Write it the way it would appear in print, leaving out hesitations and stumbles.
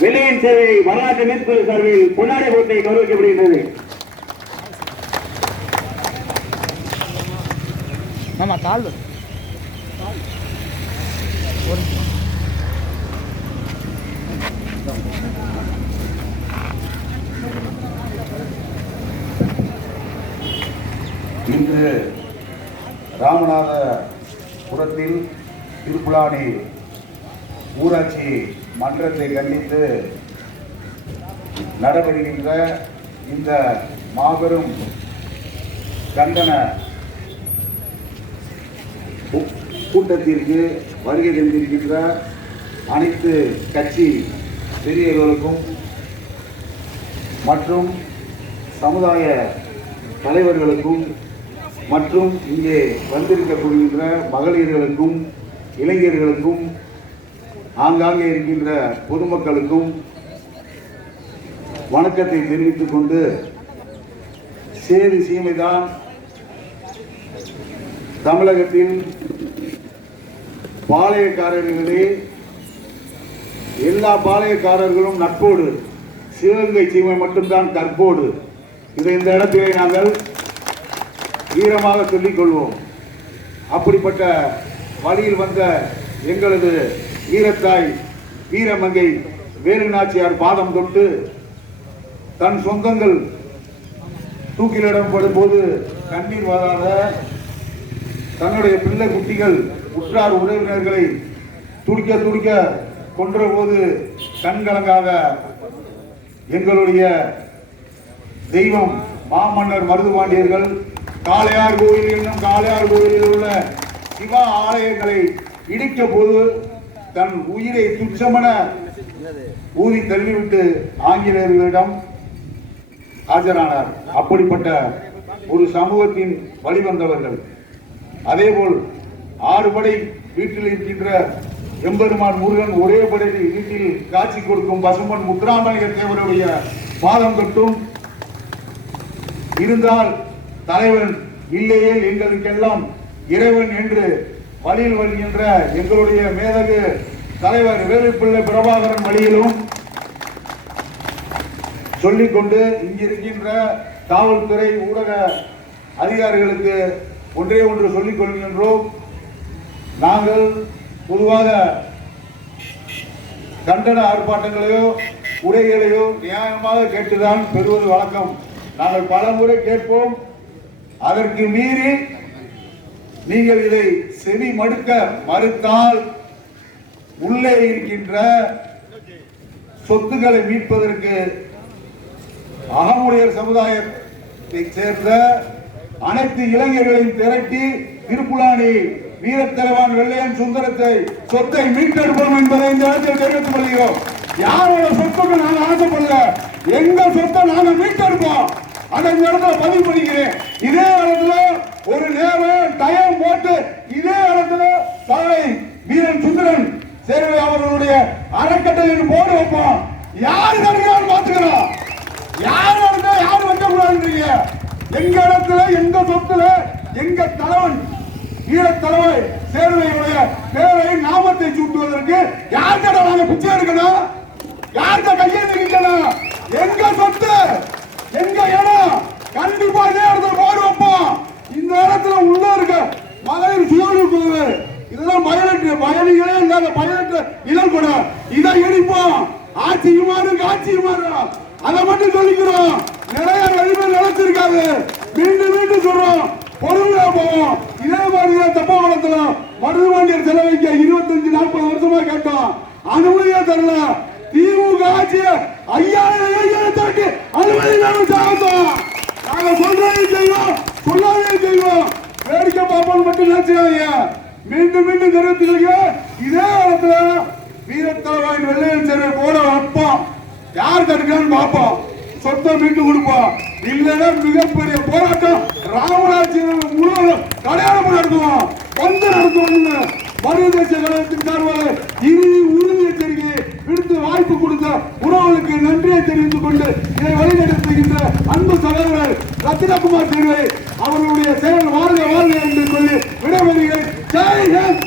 வெள்ளையின் சேவை வரலாற்று மீட்பு சார்பில் பொன்னாடை போட்டை கௌரவிக்கப்படுகின்றது. இன்று ராமநாதபுரத்தில் திருப்புலானி ஊராட்சி மன்றத்தை கண்டித்து நடைபெறுகின்ற இந்த மாபெரும் கண்டன கூட்டத்திற்கு வருகை தந்திருக்கின்ற அனைத்து கட்சி பெரியவர்களுக்கும் மற்றும் சமுதாய தலைவர்களுக்கும் மற்றும் இங்கே வந்திருக்கப்படுகின்ற மகளிர்களுக்கும் இளைஞர்களுக்கும் ஆங்காங்கே இருக்கின்ற பொதுமக்களுக்கும் வணக்கத்தை தெரிவித்துக் கொண்டு, சேது சீமைதான் தமிழகத்தில் பாளையக்காரர்களே எல்லா பாளையக்காரர்களும் நட்போடு, சிவகங்கை சீமை மட்டும்தான் தற்போடு. இதை இந்த இடத்திலே நாங்கள் வீரமாக சொல்லிக் கொள்வோம். அப்படிப்பட்ட வழியில் வந்த எங்களது வீரத்தாய் வீரமங்கை வேலு நாச்சியார் பாதம் தொட்டு தன் சொந்தங்கள் தூக்கிலிடப்படும் போது கண்ணீர் வாராத தன்னுடைய பிள்ளை குட்டிகள் உற்றார் உறவினர்களை துடிக்க துடிக்க கொன்ற போது கண்கலங்காத எங்களுடைய தெய்வம் மாமன்னர் மருதுபாண்டியர்கள் காளையார் கோயில் என்னும் காளையார் கோயிலில் உள்ள சிவா ஆலயங்களை இடிக்க போது தன் உயிரை துச்சமென ஊதி தள்ளிவிட்டு ஆங்கிலேயர்களிடம் ஆஜரானார். அப்படிப்பட்ட ஒரு சமூகத்தின் வழிவந்தவர்கள். அதேபோல் 6 படை வீட்டில் இருக்கின்ற எம்பெருமான் முருகன் ஒரே படையில் வீட்டில் காட்சி கொடுக்கும் பசுமன் முத்துராமலிங்க தேவருடைய பாதம் தொட்டும் இருந்தால் தலைவன், இல்லையே எங்களுக்கெல்லாம் இறைவன் என்று வழியில் வருகின்ற எங்களுடைய மேதகு தலைவர் வேலுப்பிள்ளை பிரபாகரன் வழியிலும் சொல்லிக்கொண்டு இங்கிருக்கின்ற காவல்துறை ஊடக அதிகாரிகளுக்கு ஒன்றே ஒன்று சொல்லிக் கொள்கின்றோம். நாங்கள் பொதுவாக கண்டன ஆர்ப்பாட்டங்களையோ உரைகளையோ நியாயமாக கேட்டுதான் பெறுவது வழக்கம். நாங்கள் பல முறை கேட்போம். அதற்கு மீறி நீங்கள் இதை செவி மடுக்க மறுத்தால் உள்ளே இருக்கின்ற சொத்துக்களை மீட்பதற்கு அகமுடையர் சமுதாயத்தை சேர்ந்த அனைத்து இளைஞர்களையும் திரட்டி திருப்புலானி வீரத்தலைவான் வெள்ளையன் சுந்தரத்தை சொத்தை மீட்டெடுப்போம் என்பதை இந்த இடத்தில் தெரிவித்துக் கொள்கிறோம். யாரோட சொத்துக்கு நாங்கள் ஆசைப்படல, எங்க சொத்தை நாங்கள் மீட்டெடுப்போம். அதை இந்த இடத்துல பதிவு பண்ணிக்கிறேன். இதே இடத்துல ஒரு நேரம் டயம் போட்டு இதே இடத்துல தலை வீரன் சுந்தரன் சேர்வை அவர்களுடைய அறக்கட்டளை போட வைப்போம். யாரு தடுக்கிறான்னு பாத்துக்கிறோம். யாரு இடத்துல யாரு வைக்க கூடாதுன்றீங்க. எங்க இடத்துல எங்க சொத்துல எங்க தலைவன் வீர தலைவர் சேர்வையுடைய பேரை நாமத்தை சூட்டுவதற்கு யார்கிட்ட நாங்க பிச்சை எடுக்கணும், யார்கிட்ட கையெழுத்து நிக்கணும். எங்க சொத்து எங்க இடம் கண்டிப்பா இதே இடத்துல போடு வைப்போம். இந்த இடத்துல உள்ள இருக்க மகளிர் சுயோடு இதெல்லாம் பயணிகளே இல்லாத பயனற்ற இடம் கூட இதை இடிப்போம். ஆட்சியுமாறு காட்சியுமாறு அதை மட்டும் சொல்லிக்கிறோம். நிறைய வழிமுறை நடத்திருக்காது. மீண்டும் மீண்டும் சொல்றோம், பொறுமையா போவோம். இதே மாதிரி தப்பாவளத்துல மருதுபாண்டியர் செலவைக்க 25-40 வருஷமா கேட்டோம், அனுமதியா தரல. திமுக ஆட்சி 5000 தாண்டி அனுமதி சாகத்தோம். நாங்க சொல்றதையும் செய்வோம், சொல்லாதையும் செய்வோம். வேடிக்கை பார்ப்போம் மட்டும் நினைச்சாங்க. மீண்டும் மீண்டும் தெரிவித்துக்க இதே இடத்துல வீரத்தலைவாயின் வெள்ளையன் சேர்வை போட வைப்போம். யார் தடுக்கிறான்னு பார்ப்போம். சொத்தை மீட்டு கொடுப்போம். இல்லைன்னா மிகப்பெரிய போராட்டம் ராமராஜ்யம் முழுவதும் கல்யாணம் நடத்துவோம், வந்து நடத்துவோம். மனித தேசிய கழகத்தின் சார்பாக இறுதி உறுதி எச்சரிக்கை விடுத்து வாய்ப்பு கொடுத்த உறவுகளுக்கு நன்றியை தெரிவித்துக் கொண்டு இதை வழிநடத்துகின்ற அன்பு சகோதரர் ரத்தினகுமார் சேர்வை அவர்களுடைய செயல் வாழ்க வாழ்க என்று சொல்லி விடைபெறுகிறேன். ஜெய் ஹிந்த்.